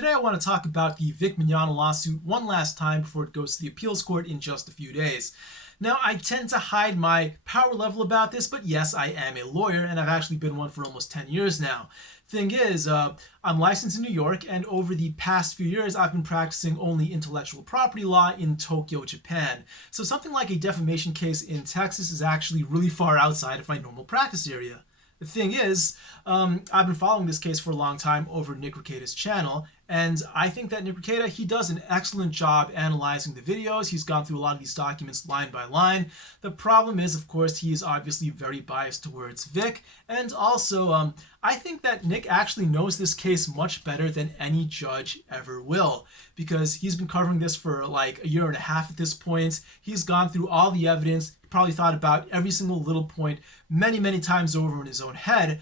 Today I want to talk about the Mignogna lawsuit one last time before it goes to the appeals court in just a few days. Now, I tend to hide my power level about this, but yes, I am a lawyer, and I've actually been one for almost 10 years now. Thing is, I'm licensed in New York, and over the past few years, I've been practicing only intellectual property law in Tokyo, Japan. So something like a defamation case in Texas is actually really far outside of my normal practice area. The thing is, I've been following this case for a long time over Nick Rekieta's channel, and I think that Nick Rekieta, he does an excellent job analyzing the videos. He's gone through a lot of these documents line by line. The problem is, of course, he is obviously very biased towards Vic, and also, I think that Nick actually knows this case much better than any judge ever will, because he's been covering this for like a year and a half at this point. He's gone through all the evidence, probably thought about every single little point many times over in his own head,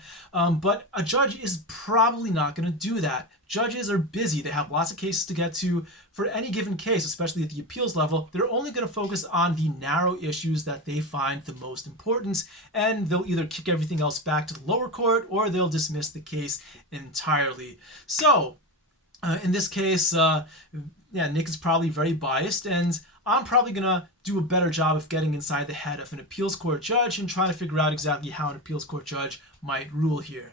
but a judge is probably not going to do that. Judges are busy. They have lots of cases to get to. For any given case, especially at the appeals level, they're only going to focus on the narrow issues that they find the most important, and they'll either kick everything else back to the lower court or they'll dismiss the case entirely. So, in this case, Nick is probably very biased, and I'm probably going to do a better job of getting inside the head of an appeals court judge and trying to figure out exactly how an appeals court judge might rule here.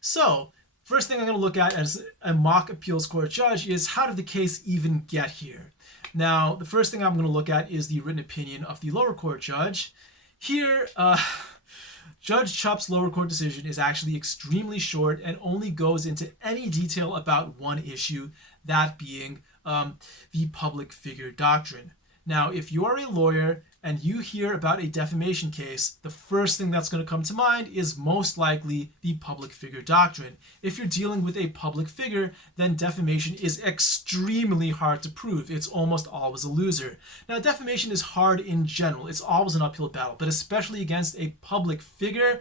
So, first thing I'm going to look at as a mock appeals court judge is how did the case even get here? Now, the first thing I'm going to look at is the written opinion of the lower court judge. Here, Judge Chupp's lower court decision is actually extremely short and only goes into any detail about one issue, that being the public figure doctrine. Now, if you are a lawyer and you hear about a defamation case, the first thing that's going to come to mind is most likely the public figure doctrine. If you're dealing with a public figure, then defamation is extremely hard to prove. It's almost always a loser. Now, defamation is hard in general. It's always an uphill battle, but especially against a public figure,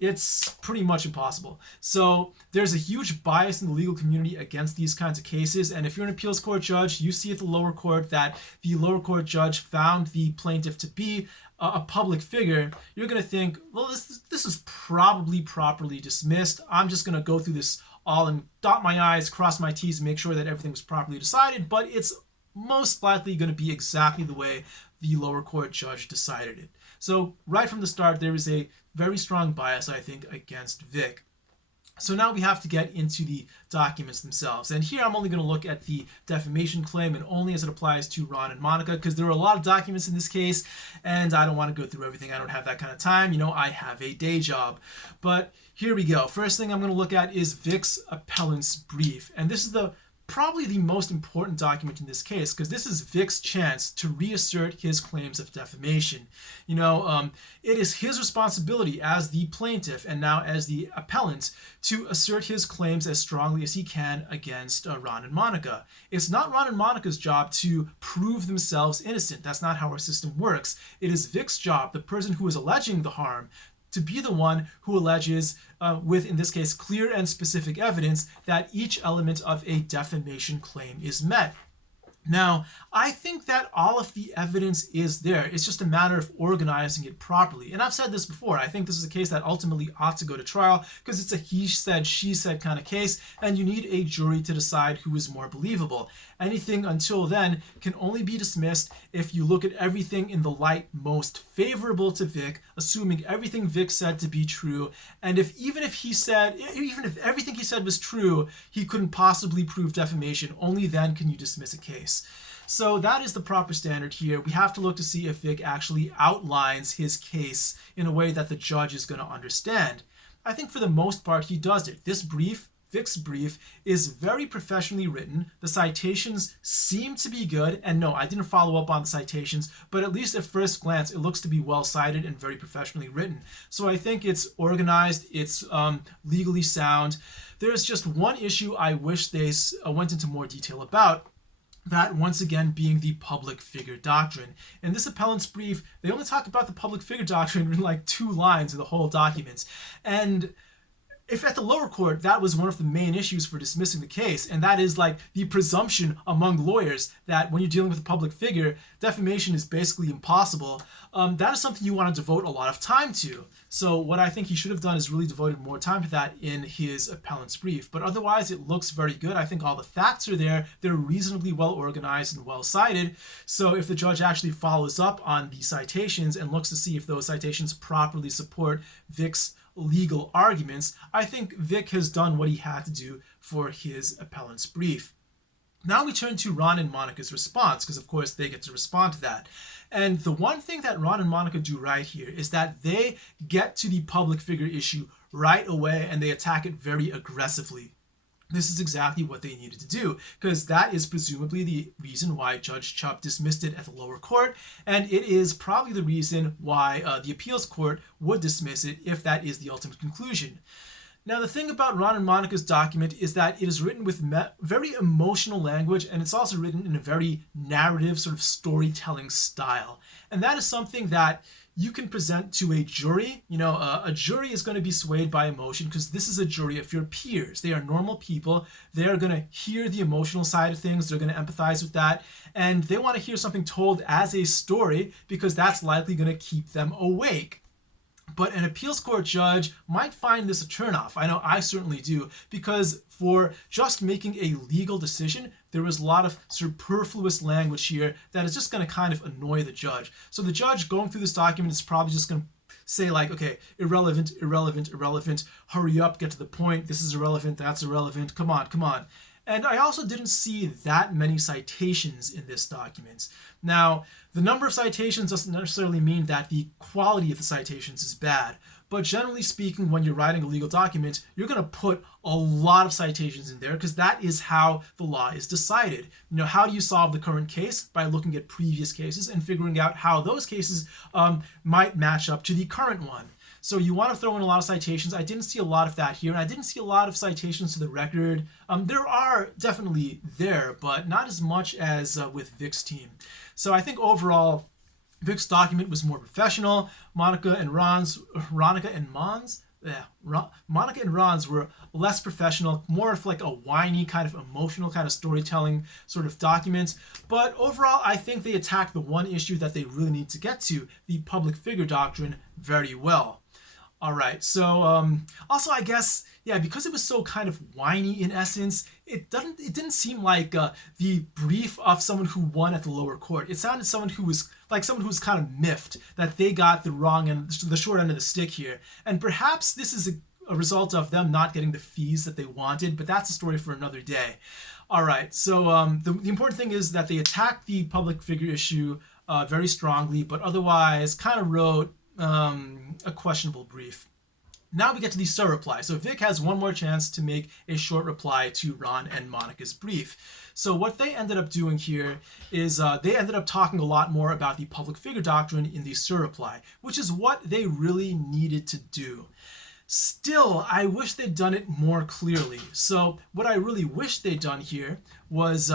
it's pretty much impossible. So there's a huge bias in the legal community against these kinds of cases, and if you're an appeals court judge, you see at the lower court that the lower court judge found the plaintiff to be a public figure, you're going to think, well, this is probably properly dismissed. I'm just going to go through this all and dot my I's, cross my T's, and make sure that everything was properly decided, but it's most likely going to be exactly the way the lower court judge decided it. So right from the start, there is a very strong bias, I think, against Vic. So now we have to get into the documents themselves. And here I'm only going to look at the defamation claim and only as it applies to Ron and Monica, because there are a lot of documents in this case and I don't want to go through everything. I don't have that kind of time. You know, I have a day job. But here we go. First thing I'm going to look at is Vic's appellant's brief. And this is probably the most important document in this case, because this is Vic's chance to reassert his claims of defamation. You know, it is his responsibility as the plaintiff and now as the appellant to assert his claims as strongly as he can against Ron and Monica. It's not Ron and Monica's job to prove themselves innocent. That's not how our system works. It is Vic's job, the person who is alleging the harm, to be the one who alleges with, in this case, clear and specific evidence that each element of a defamation claim is met. Now, I think that all of the evidence is there. It's just a matter of organizing it properly. And I've said this before. I think this is a case that ultimately ought to go to trial because it's a he said, she said kind of case, and you need a jury to decide who is more believable. Anything until then can only be dismissed if you look at everything in the light most favorable to Vic, assuming everything Vic said to be true. And even if everything he said was true, he couldn't possibly prove defamation. Only then can you dismiss a case. So that is the proper standard here. We have to look to see if Vic actually outlines his case in a way that the judge is going to understand. I think for the most part he does it. This brief, Vic's brief, is very professionally written. The citations seem to be good, and no, I didn't follow up on the citations, but at least at first glance it looks to be well cited and very professionally written. So I think it's organized, it's legally sound. There's just one issue I wish they went into more detail about, that once again being the public figure doctrine. In this appellant's brief, they only talk about the public figure doctrine in like 2 lines in the whole document. And if at the lower court that was one of the main issues for dismissing the case, and that is like the presumption among lawyers that when you're dealing with a public figure, defamation is basically impossible, that is something you want to devote a lot of time to. So what I think he should have done is really devoted more time to that in his appellant's brief. But otherwise, it looks very good. I think all the facts are there. They're reasonably well organized and well cited. So if the judge actually follows up on the citations and looks to see if those citations properly support Vic's legal arguments, I think Vic has done what he had to do for his appellant's brief. Now we turn to Ron and Monica's response, because of course they get to respond to that. And the one thing that Ron and Monica do right here is that they get to the public figure issue right away and they attack it very aggressively. This is exactly what they needed to do, because that is presumably the reason why Judge Chubb dismissed it at the lower court, and it is probably the reason why the appeals court would dismiss it if that is the ultimate conclusion. Now, the thing about Ron and Monica's document is that it is written with very emotional language, and it's also written in a very narrative sort of storytelling style. And that is something that you can present to a jury. A jury is going to be swayed by emotion because this is a jury of your peers. They are normal people. They are going to hear the emotional side of things. They're going to empathize with that. And they want to hear something told as a story because that's likely going to keep them awake. But an appeals court judge might find this a turnoff. I know I certainly do, because for just making a legal decision, there is a lot of superfluous language here that is just going to kind of annoy the judge. So the judge going through this document is probably just going to say like, okay, irrelevant, irrelevant, irrelevant, hurry up, get to the point, this is irrelevant, that's irrelevant, come on, come on. And I also didn't see that many citations in this document. Now, the number of citations doesn't necessarily mean that the quality of the citations is bad. But generally speaking, when you're writing a legal document, you're going to put a lot of citations in there because that is how the law is decided. How do you solve the current case? By looking at previous cases and figuring out how those cases might match up to the current one. So you want to throw in a lot of citations. I didn't see a lot of that here, and I didn't see a lot of citations to the record. There are definitely there, but not as much as with Vic's team. So I think overall, Vic's document was more professional. Monica and Ron's were less professional, more of like a whiny kind of emotional kind of storytelling sort of document. But overall, I think they attacked the one issue that they really need to get to, the public figure doctrine, very well. All right, so also I guess, yeah, because it was so kind of whiny in essence, it didn't seem like the brief of someone who won at the lower court. It sounded someone who was kind of miffed that they got the short end of the stick here. And perhaps this is a result of them not getting the fees that they wanted, but that's a story for another day. All right, so the important thing is that they attacked the public figure issue very strongly, but otherwise kind of wrote a questionable brief. Now we get to the surreply. So Vic has one more chance to make a short reply to Ron and Monica's brief. So what they ended up doing here is they ended up talking a lot more about the public figure doctrine in the surreply, which is what they really needed to do. Still, I wish they'd done it more clearly. So what I really wish they'd done here was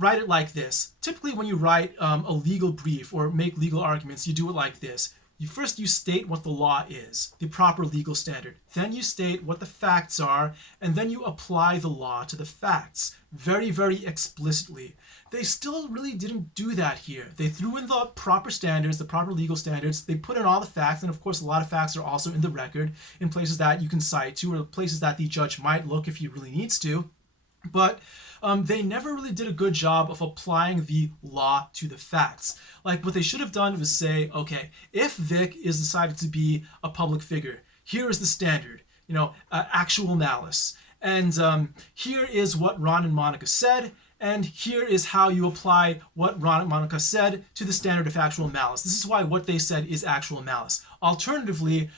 write it like this. Typically when you write a legal brief or make legal arguments, you do it like this. First, you state what the law is, the proper legal standard. Then you state what the facts are, and then you apply the law to the facts, very, very explicitly. They still really didn't do that here. They threw in the proper standards, the proper legal standards. They put in all the facts, and of course, a lot of facts are also in the record, in places that you can cite to, or places that the judge might look if he really needs to. But they never really did a good job of applying the law to the facts. Like what they should have done was say, okay, if Vic is decided to be a public figure, here is the standard, actual malice. And here is what Ron and Monica said, and here is how you apply what Ron and Monica said to the standard of actual malice. This is why what they said is actual malice. Alternatively,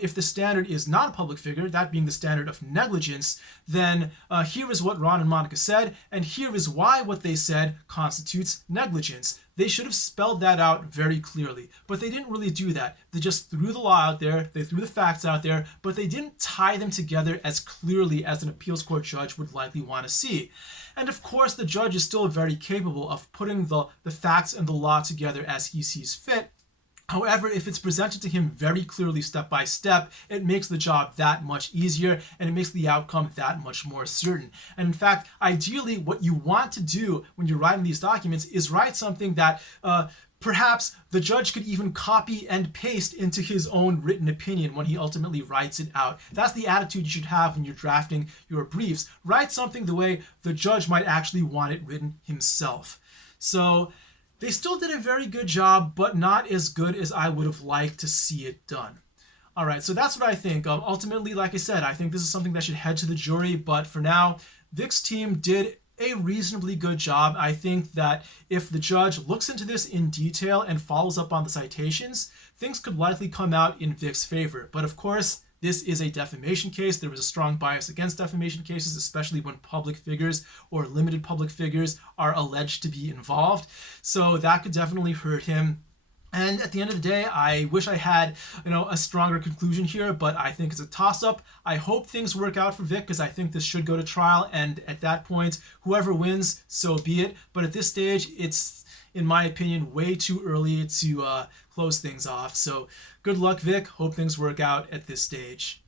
if the standard is not a public figure, that being the standard of negligence, then here is what Ron and Monica said, and here is why what they said constitutes negligence. They should have spelled that out very clearly, but they didn't really do that. They just threw the law out there, they threw the facts out there, but they didn't tie them together as clearly as an appeals court judge would likely want to see. And of course, the judge is still very capable of putting the facts and the law together as he sees fit. However, if it's presented to him very clearly step by step, it makes the job that much easier and it makes the outcome that much more certain. And in fact, ideally, what you want to do when you're writing these documents is write something that perhaps the judge could even copy and paste into his own written opinion when he ultimately writes it out. That's the attitude you should have when you're drafting your briefs. Write something the way the judge might actually want it written himself. So they still did a very good job, but not as good as I would have liked to see it done. All right, so that's what I think. Ultimately, like I said, I think this is something that should head to the jury, but for now, Vic's team did a reasonably good job. I think that if the judge looks into this in detail and follows up on the citations, things could likely come out in Vic's favor. But of course, this is a defamation case. There was a strong bias against defamation cases, especially when public figures or limited public figures are alleged to be involved. So that could definitely hurt him. And at the end of the day, I wish I had, a stronger conclusion here, but I think it's a toss-up. I hope things work out for Vic because I think this should go to trial, and at that point, whoever wins, so be it. But at this stage, it's, in my opinion, way too early to close things off. So good luck, Vic. Hope things work out at this stage.